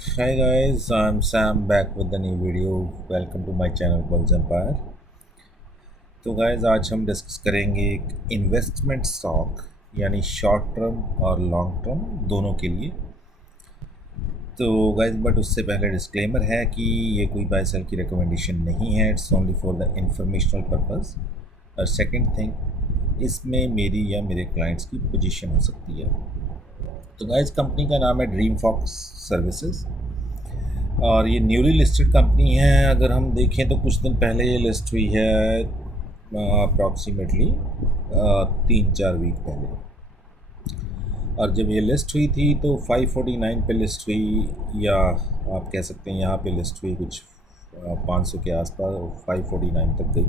Hi guys, I'm Sam back with the new video. Welcome to my channel Bulls Empire. तो guys आज हम discuss करेंगे एक investment stock यानी short term और लॉन्ग टर्म दोनों के लिए। तो गाइज बट उससे पहले डिस्क्लेमर है कि ये कोई बाय सेल की रिकमेंडेशन नहीं है, it's only for the informational purpose. और सेकंड थिंग, इसमें मेरी या मेरे क्लाइंट्स की पोजीशन हो सकती है। तो गाइज कंपनी का नाम है ड्रीम फॉक्स सर्विसेज और ये न्यूली लिस्टेड कंपनी है। अगर हम देखें तो कुछ दिन पहले ये लिस्ट हुई है, अप्रॉक्सीमेटली 3-4 वीक पहले। और जब ये लिस्ट हुई थी तो 549 पे लिस्ट हुई, या आप कह सकते हैं यहाँ पे लिस्ट हुई कुछ 500 के आसपास, 549 तक गई,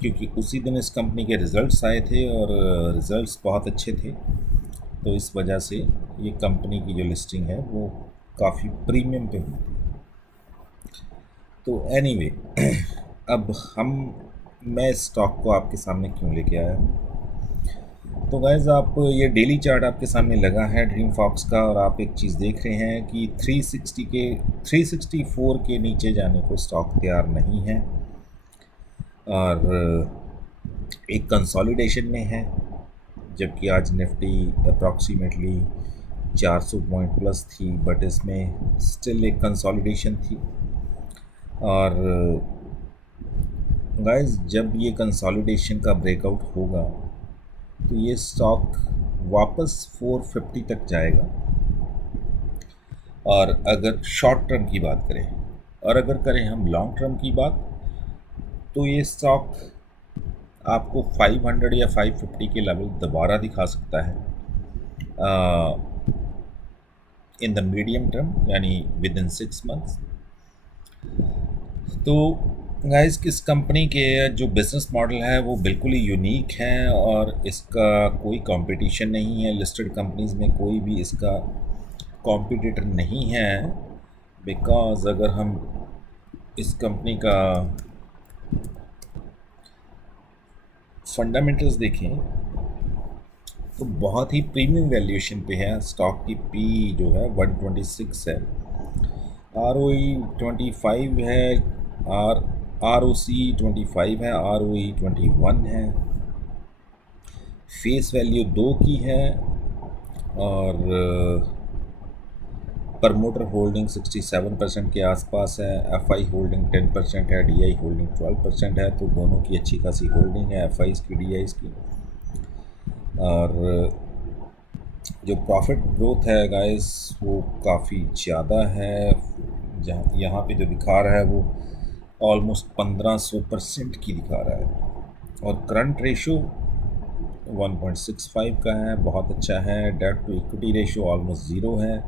क्योंकि उसी दिन इस कंपनी के रिज़ल्ट्स आए थे और रिज़ल्ट्स बहुत अच्छे थे। तो इस वजह से ये कंपनी की जो लिस्टिंग है वो काफ़ी प्रीमियम पे हुई थी। तो एनीवे अब मैं इस स्टॉक को आपके सामने क्यों लेके आया हूँ। तो गाइज आप ये डेली चार्ट आपके सामने लगा है ड्रीम फॉक्स का, और आप एक चीज़ देख रहे हैं कि 364 के नीचे जाने को स्टॉक तैयार नहीं है और एक कंसोलिडेशन में है। जबकि आज निफ्टी अप्रॉक्सीमेटली 400 पॉइंट प्लस थी, बट इसमें स्टिल एक कंसोलिडेशन थी। और गाइस जब ये कंसोलिडेशन का ब्रेकआउट होगा तो ये स्टॉक वापस 450 तक जाएगा। और अगर शॉर्ट टर्म की बात करें, और अगर करें हम लॉन्ग टर्म की बात, तो ये स्टॉक आपको 500 या 550 के लेवल दोबारा दिखा सकता है इन द मीडियम टर्म, यानी विद इन 6 मंथ्स। तो गाइस किस कंपनी के जो बिज़नेस मॉडल है वो बिल्कुल ही यूनिक है और इसका कोई कंपटीशन नहीं है। लिस्टेड कंपनीज़ में कोई भी इसका कॉम्पिटिटर नहीं है। बिकॉज़ अगर हम इस कंपनी का फंडामेंटल्स देखें तो बहुत ही प्रीमियम वैल्यूएशन पे है। स्टॉक की पी जो है 126 है, ROE 25 है, ROC 25 है, ROE 21 है, फेस वैल्यू 2 की है, और प्रमोटर होल्डिंग 67% के आसपास है, FI होल्डिंग 10% है, DI होल्डिंग 12% है। तो दोनों की अच्छी खासी होल्डिंग है, FIs की, DIs की। और जो प्रॉफिट ग्रोथ है गाइस वो काफ़ी ज़्यादा है। जहाँ यहाँ पे जो दिखा रहा है वो ऑलमोस्ट 1500% की दिखा रहा है। और करंट रेशो 1.65 का है, बहुत अच्छा है। Debt to equity ratio almost zero है,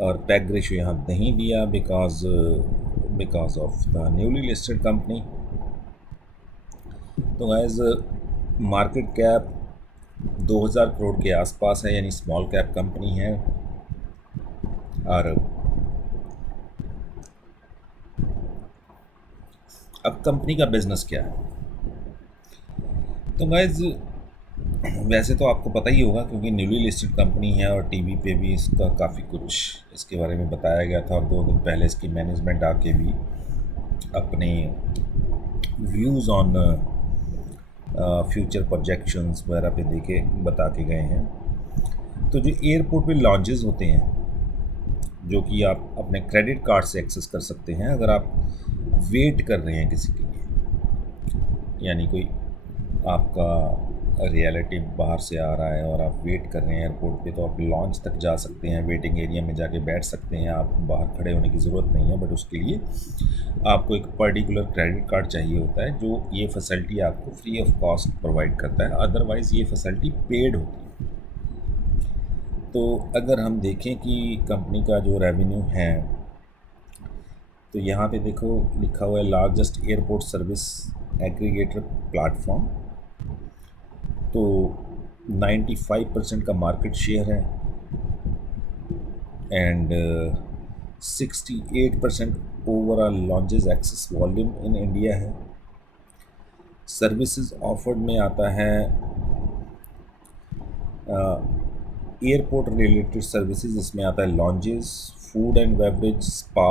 और पैग रेशो यहाँ नहीं दिया because of the newly listed company. तो गाइस मार्केट कैप 2000 करोड़ के आसपास है, यानी स्मॉल कैप कंपनी है। और अब कंपनी का बिजनेस क्या है, तो गाइज वैसे तो आपको पता ही होगा क्योंकि न्यूली लिस्टेड कंपनी है और टीवी पे भी इसका काफ़ी कुछ इसके बारे में बताया गया था, और 2 दिन पहले इसकी मैनेजमेंट आके भी अपने व्यूज़ ऑन फ्यूचर प्रोजेक्शंस वगैरह पे देके बता के गए हैं। तो जो एयरपोर्ट पे लॉन्चेस होते हैं जो कि आप अपने क्रेडिट कार्ड से एक्सेस कर सकते हैं अगर आप वेट कर रहे हैं किसी के लिए, यानी कोई आपका रियलिटिव बाहर से आ रहा है और आप वेट कर रहे हैं एयरपोर्ट पे, तो आप लॉन्च तक जा सकते हैं, वेटिंग एरिया में जाके बैठ सकते हैं। आप बाहर खड़े होने की ज़रूरत नहीं है, बट उसके लिए आपको एक पर्टिकुलर क्रेडिट कार्ड चाहिए होता है जो ये फैसिलिटी आपको फ्री ऑफ कॉस्ट प्रोवाइड करता है। अदरवाइज़ ये फैसिलिटी पेड होती है। तो अगर हम देखें कि कंपनी का जो रेवेन्यू है, तो यहाँ पे देखो लिखा हुआ है largest airport service aggregator platform. तो 95% का मार्केट शेयर है, and 68% overall lounges access volume in India है। सर्विसेज ऑफर्ड में आता है एयरपोर्ट रिलेटेड सर्विसेज, इसमें आता है lounges, food and beverage, spa,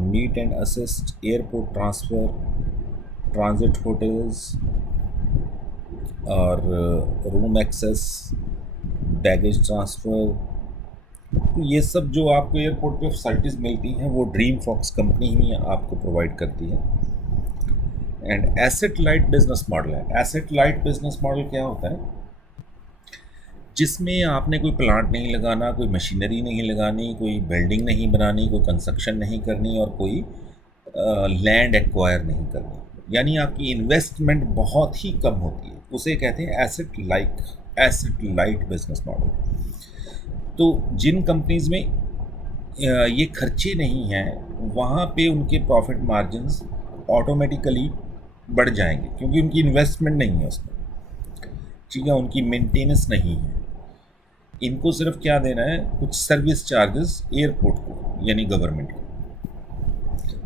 meet and assist, airport transfer, transit hotels और रूम एक्सेस, बैगेज ट्रांसफ़र। तो ये सब जो आपको एयरपोर्ट पे फैसिलिटीज़ मिलती हैं वो ड्रीम फॉक्स कंपनी ही आपको प्रोवाइड करती है। And asset light business model है। एसेट लाइट बिजनेस मॉडल क्या होता है? जिसमें आपने कोई प्लांट नहीं लगाना, कोई मशीनरी नहीं लगानी, कोई बिल्डिंग नहीं बनानी, कोई कंस्ट्रक्शन नहीं करनी और कोई लैंड एक्वायर नहीं करनी, यानी आपकी इन्वेस्टमेंट बहुत ही कम होती है। उसे कहते हैं एसेट लाइट बिजनेस मॉडल। तो जिन कंपनीज़ में ये खर्चे नहीं हैं वहाँ पे उनके प्रॉफिट मार्जिन्स ऑटोमेटिकली बढ़ जाएंगे, क्योंकि उनकी इन्वेस्टमेंट नहीं है उसमें, ठीक है, उनकी मेंटेनेंस नहीं है। इनको सिर्फ क्या देना है, कुछ सर्विस चार्जेस एयरपोर्ट को यानी गवर्नमेंट को।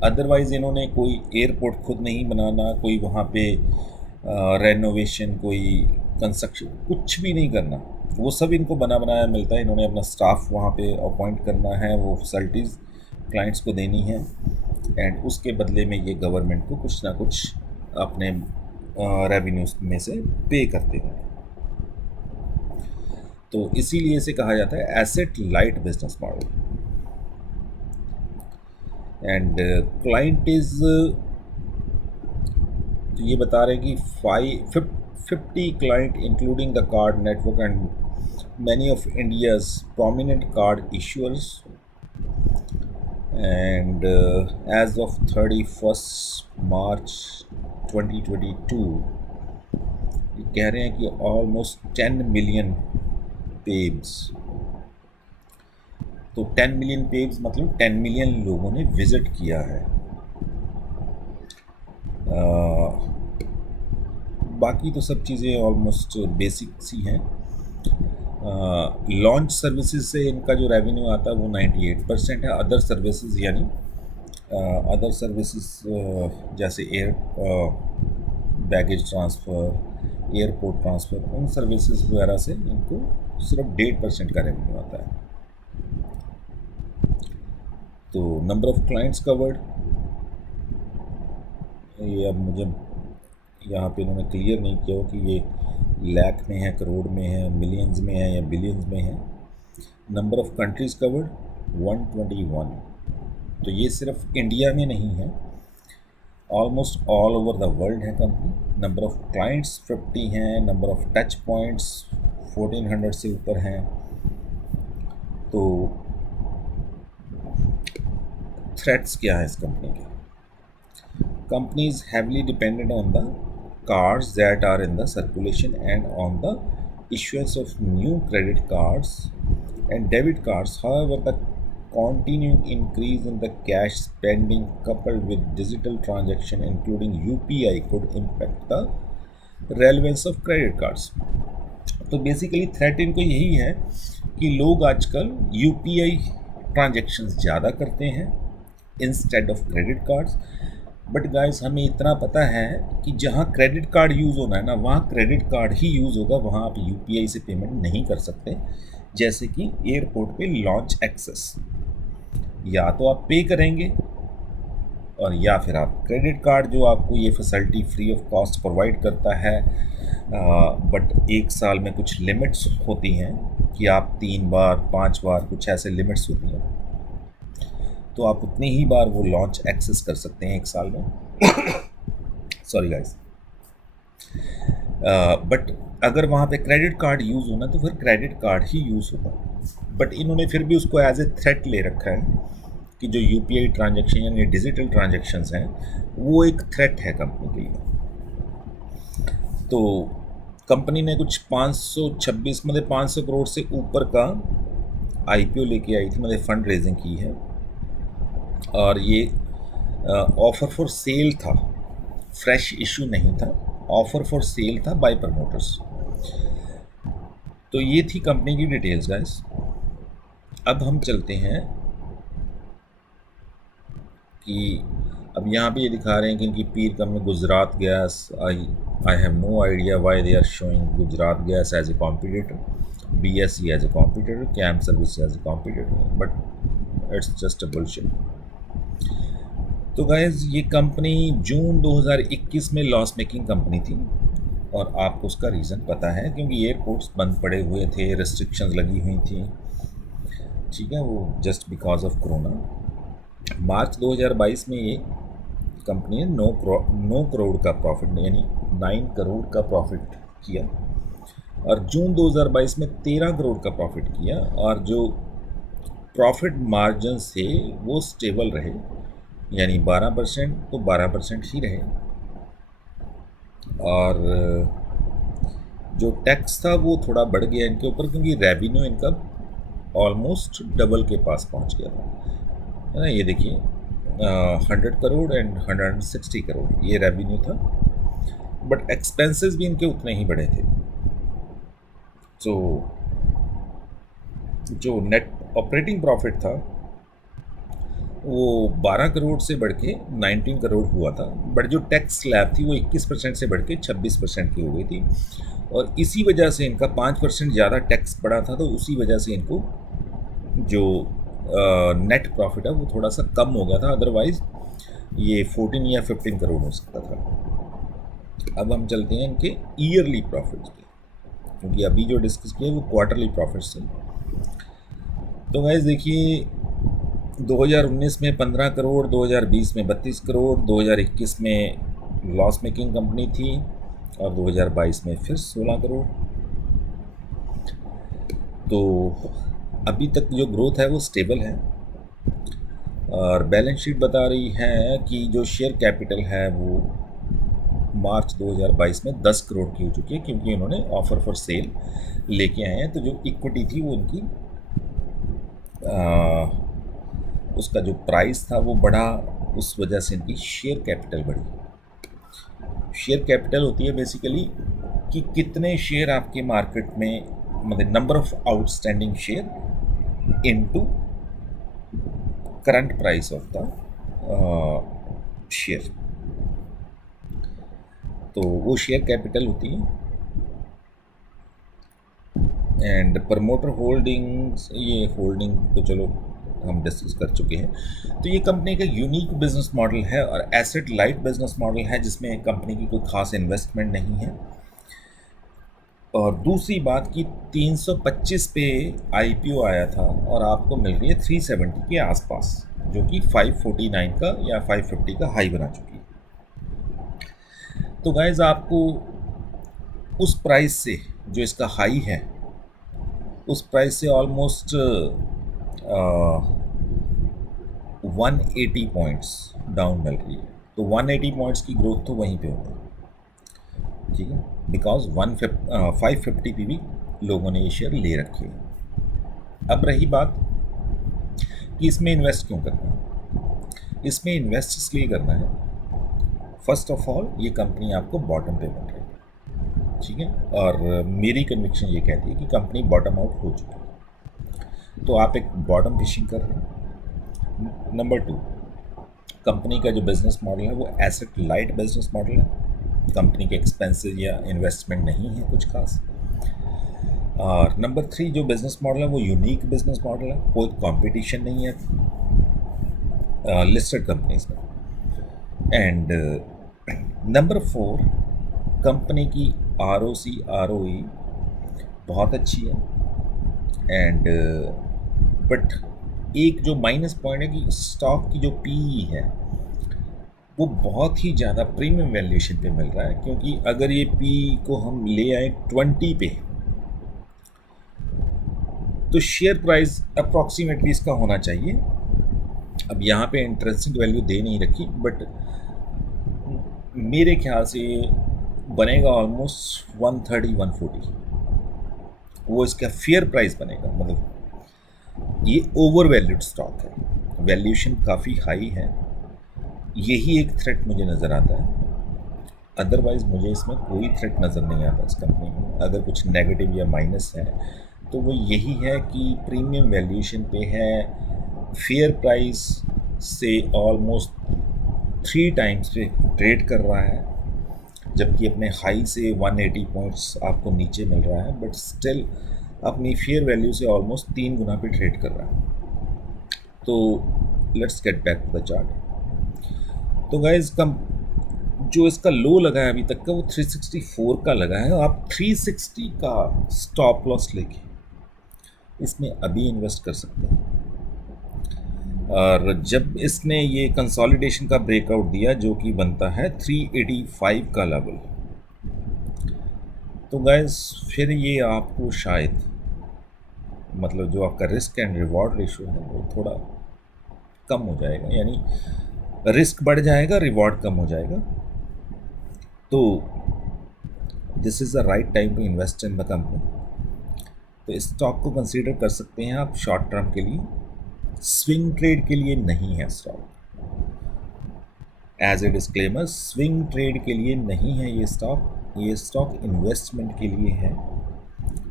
अदरवाइज़ इन्होंने कोई एयरपोर्ट खुद नहीं बनाना, कोई वहाँ पे रेनोवेशन, कोई कंस्ट्रक्शन, कुछ भी नहीं करना। वो सब इनको बना बनाया मिलता है। इन्होंने अपना स्टाफ वहाँ पे अपॉइंट करना है, वो फैसिलिटीज़ क्लाइंट्स को देनी है एंड उसके बदले में ये गवर्नमेंट को कुछ ना कुछ अपने रेवेन्यूज में से पे करते हैं। तो इसीलिए इसे कहा जाता है asset light business model. And client is, तो ये बता रहे हैं कि 50 client including the card network and many of India's prominent card issuers, and as of 31st March 2022 ये कह रहे हैं कि ऑलमोस्ट 10 मिलियन पेब्स। तो 10 मिलियन पेब्स मतलब 10 मिलियन लोगों ने विज़िट किया है। बाकी तो सब चीज़ें ऑलमोस्ट बेसिक सी हैं। लॉन्च सर्विसेज से इनका जो रेवेन्यू आता है वो 98% है। अदर सर्विसेज यानी अदर सर्विसेज जैसे air baggage transfer, airport transfer, उन सर्विसेज वगैरह से इनको सिर्फ 1.5% का रेवेन्यू आता है। तो नंबर ऑफ़ क्लाइंट्स कवर्ड, ये अब मुझे यहाँ पे इन्होंने क्लियर नहीं किया हो कि ये लाख में है, करोड़ में है, मिलियंस में है या बिलियंस में है। Number of countries covered 121। तो ये सिर्फ इंडिया में नहीं है, almost all over the world है कंपनी। नंबर ऑफ़ क्लाइंट्स 50 हैं। नंबर ऑफ़ टच पॉइंट्स 1400 से ऊपर हैं। तो थ्रेट्स क्या है इस कंपनी के? Company is heavily dependent on the cards that are in the circulation and on the issuance of new credit cards and debit cards. However, the continuing increase in the cash spending coupled with digital transaction including UPI could impact the relevance of credit cards. तो basically threat इनको यही है कि लोग आजकल UPI transactions ज़्यादा करते हैं instead of credit cards. But guys हमें इतना पता है कि जहाँ क्रेडिट कार्ड यूज़ होना है ना, वहाँ क्रेडिट कार्ड ही यूज़ होगा, वहाँ आप UPI से पेमेंट नहीं कर सकते। जैसे कि एयरपोर्ट पे लॉन्च एक्सेस, या तो आप पे करेंगे और या फिर आप क्रेडिट कार्ड जो आपको ये facility free of cost provide करता है। बट एक साल में कुछ लिमिट्स होती हैं कि आप 3 बार 5 बार कुछ ऐसे लिमिट्स होती हैं, तो आप उतनी ही बार वो लॉन्च एक्सेस कर सकते हैं एक साल में। Sorry guys. बट अगर वहाँ पे क्रेडिट कार्ड यूज़ होना तो फिर क्रेडिट कार्ड ही यूज़ होगा। बट इन्होंने फिर भी उसको एज ए थ्रेट ले रखा है कि जो UPI ट्रांजेक्शन यानी डिजिटल ट्रांजेक्शन्स हैं वो एक थ्रेट है कंपनी के लिए। तो कंपनी ने कुछ 526 मतलब 500 करोड़ से ऊपर का IPO लेके आई थी, मतलब फंड रेजिंग की है। और ये ऑफ़र फॉर सेल था, फ्रेश इशू नहीं था, ऑफ़र फॉर सेल था बाय प्रमोटर्स। तो ये थी कंपनी की डिटेल्स गाइस। अब हम चलते हैं कि अब यहाँ पे ये दिखा रहे हैं कि इनकी peer company Gujarat gas, I have no idea why they are showing Gujarat gas as a competitor. BSE as a competitor, CAM Services as a competitor, but it's just a bullshit. तो गाइज ये कंपनी जून 2021 में loss making company थी, और आपको उसका reason पता है क्योंकि एयरपोर्ट्स बंद पड़े हुए थे, रिस्ट्रिक्शंस लगी हुई थी, ठीक है, वो जस्ट बिकॉज ऑफ कोरोना। मार्च 2022 में ये कंपनी ने 9 करोड़ का प्रॉफिट, यानी 9 करोड़ का प्रॉफिट किया, और जून 2022 में 13 करोड़ का प्रॉफिट किया, और जो प्रॉफिट मार्जिन थे वो स्टेबल रहे, यानी 12% तो 12% ही रहे, और जो टैक्स था वो थोड़ा बढ़ गया इनके ऊपर क्योंकि रेवेन्यू इनका ऑलमोस्ट डबल के पास पहुंच गया था, है ना। ये देखिए 100 करोड़ एंड 160 करोड़ ये रेवेन्यू था, बट एक्सपेंसेस भी इनके उतने ही बढ़े थे। तो जो नेट ऑपरेटिंग प्रॉफिट था वो 12 करोड़ से बढ़ के 19 करोड़ हुआ था, बट जो टैक्स स्लैब थी वो 21% से बढ़ के 26% की हो गई थी, और इसी वजह से इनका 5% ज़्यादा टैक्स बढ़ा था, तो उसी वजह से इनको जो नेट प्रॉफिट है वो थोड़ा सा कम हो गया था, अदरवाइज़ ये 14 या 15 करोड़ हो सकता था। अब हम चलते हैं इनके ईयरली प्रॉफिट्स पे, क्योंकि अभी जो डिस्कस किया वो क्वार्टरली प्रॉफिट्स हैं। तो गाइस देखिए 2019 में 15 करोड़, 2020 में 32 करोड़, 2021 में लॉस मेकिंग कंपनी थी, और 2022 में फिर 16 करोड़। तो अभी तक जो ग्रोथ है वो स्टेबल है, और बैलेंस शीट बता रही है कि जो शेयर कैपिटल है वो मार्च 2022 में 10 करोड़ की हो चुकी है, क्योंकि उन्होंने ऑफर फॉर सेल लेके आए हैं, तो जो इक्विटी थी वो उनकी उसका जो प्राइस था वो बढ़ा, उस वजह से इनकी शेयर कैपिटल बढ़ी। शेयर कैपिटल होती है बेसिकली कि कितने शेयर आपके मार्केट में, मतलब number of outstanding share into current price of the share, तो वो शेयर कैपिटल होती है। एंड प्रमोटर होल्डिंग्स, ये होल्डिंग तो चलो हम डिस्कस कर चुके हैं। तो ये कंपनी का यूनिक बिजनेस मॉडल है और एसेट लाइट बिजनेस मॉडल है, जिसमें कंपनी की कोई खास इन्वेस्टमेंट नहीं है। और दूसरी बात कि 325 पे आईपीओ आया था और आपको मिल रही है 370 के आसपास, जो कि 549 का या 550 का हाई बना चुकी है। तो गाइज आपको उस प्राइस से, जो इसका हाई है, उस प्राइस से ऑलमोस्ट 180 पॉइंट्स डाउन मिल रही है। तो 180 पॉइंट्स की ग्रोथ तो वहीं पे होगी, ठीक है, बिकॉज 550 पे भी लोगों ने ये शेयर ले रखे हैं। अब रही बात कि इसमें इन्वेस्ट क्यों करना है। इसमें इन्वेस्ट इसलिए करना है, फर्स्ट ऑफ ऑल ये कंपनी आपको बॉटम पे बन रही है, ठीक है, और मेरी कन्विक्शन ये कहती है कि कंपनी बॉटम आउट हो चुकी है, तो आप एक बॉटम फिशिंग कर रहे हैं। नंबर 2, कंपनी का जो बिज़नेस मॉडल है वो एसेट लाइट बिजनेस मॉडल है, कंपनी के एक्सपेंसेस या इन्वेस्टमेंट नहीं है कुछ खास। और नंबर 3 जो बिज़नेस मॉडल है वो यूनिक बिजनेस मॉडल है, कोई कंपटीशन नहीं है लिस्टेड कंपनीज में। एंड नंबर 4, कंपनी की ROC ROE बहुत अच्छी है। एंड बट एक जो माइनस पॉइंट है कि स्टॉक की जो PE है वो बहुत ही ज़्यादा प्रीमियम वैल्यूएशन पे मिल रहा है, क्योंकि अगर ये PE को हम ले आए 20 पे, तो शेयर प्राइस अप्रॉक्सीमेटली इसका होना चाहिए। अब यहाँ पे इंट्रिंसिक वैल्यू दे नहीं रखी, बट मेरे ख्याल से बनेगा ऑलमोस्ट 130-140, वो इसका फेयर प्राइस बनेगा। मतलब ये ओवर वैल्यूड स्टॉक है, वैल्यूएशन काफ़ी हाई है, यही एक थ्रेट मुझे नज़र आता है। अदरवाइज़ मुझे इसमें कोई थ्रेट नज़र नहीं आता इस कंपनी में। अगर कुछ नेगेटिव या माइनस है तो वो यही है कि प्रीमियम वैल्यूएशन पे है, फेयर प्राइस से ऑलमोस्ट 3 टाइम्स पे ट्रेड कर रहा है, जबकि अपने हाई से 180 पॉइंट्स आपको नीचे मिल रहा है, बट स्टिल अपनी फेयर वैल्यू से ऑलमोस्ट 3 गुना पे ट्रेड कर रहा है। तो let's get back to the chart. तो गाइज कम जो इसका लो लगा है अभी तक का वो 364 का लगा है। आप 360 का स्टॉप लॉस लेके इसमें अभी इन्वेस्ट कर सकते हैं। और जब इसने ये कंसोलिडेशन का ब्रेकआउट दिया जो कि बनता है 385 का लेवल, तो गाइस फिर ये आपको शायद मतलब जो आपका रिस्क एंड रिवॉर्ड रेशियो है वो थोड़ा कम हो जाएगा, यानी रिस्क बढ़ जाएगा, रिवॉर्ड कम हो जाएगा। तो this is the right time to invest in the company. तो इस स्टॉक को कंसीडर कर सकते हैं आप शॉर्ट टर्म के लिए, स्विंग ट्रेड के लिए नहीं है stock. As a disclaimer, swing trade के लिए नहीं है ये स्टॉक। ये स्टॉक इन्वेस्टमेंट के लिए है।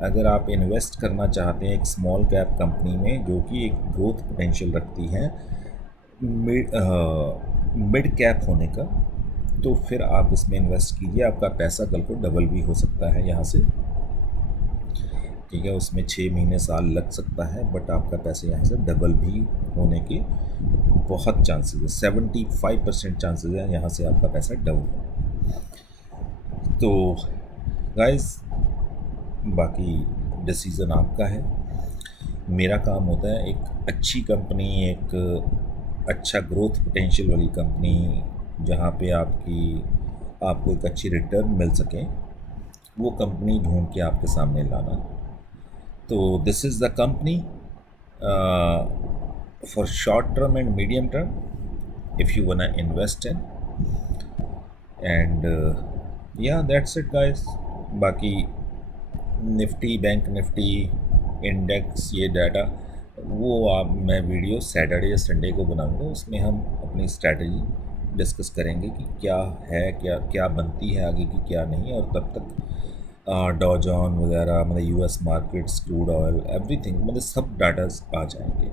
अगर आप इन्वेस्ट करना चाहते हैं एक स्मॉल कैप कंपनी में जो कि एक ग्रोथ पोटेंशियल रखती है मिड कैप होने का, तो फिर आप इसमें इन्वेस्ट कीजिए। आपका पैसा कल को डबल भी हो सकता है यहाँ से, ठीक है। उसमें 6 महीने साल लग सकता है, बट आपका पैसा यहाँ से डबल भी होने के बहुत चांसेस है। 75% चांसेस है यहाँ से आपका पैसा डबल हो। तो गाइस बाकी डिसीज़न आपका है। मेरा काम होता है एक अच्छी कंपनी, एक अच्छा ग्रोथ पोटेंशियल वाली कंपनी जहाँ पे आपको एक अच्छी रिटर्न मिल सके, वो कंपनी ढूंढ के आपके सामने लाना। तो this is the company for short term and medium term if you वांना invest in, and या दैट्स इट गाइस। बाकी निफ्टी, बैंक निफ्टी, इंडेक्स, ये डाटा वो मैं वीडियो सैटरडे या संडे को बनाऊंगा। उसमें हम अपनी स्ट्रैटेजी डिस्कस करेंगे कि क्या है, क्या बनती है आगे की, क्या नहीं। और तब तक डॉ जॉन वगैरह, मतलब US markets, crude oil, everything, मतलब सब डाटाज आ जाएंगे।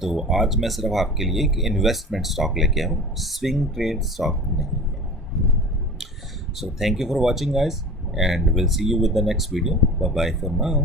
तो आज मैं सिर्फ आपके लिए एक इन्वेस्टमेंट स्टॉक लेके आया हूँ, स्विंग ट्रेड स्टॉक नहीं है। So thank you for watching guys, and we'll see you with the next video. Bye bye for now.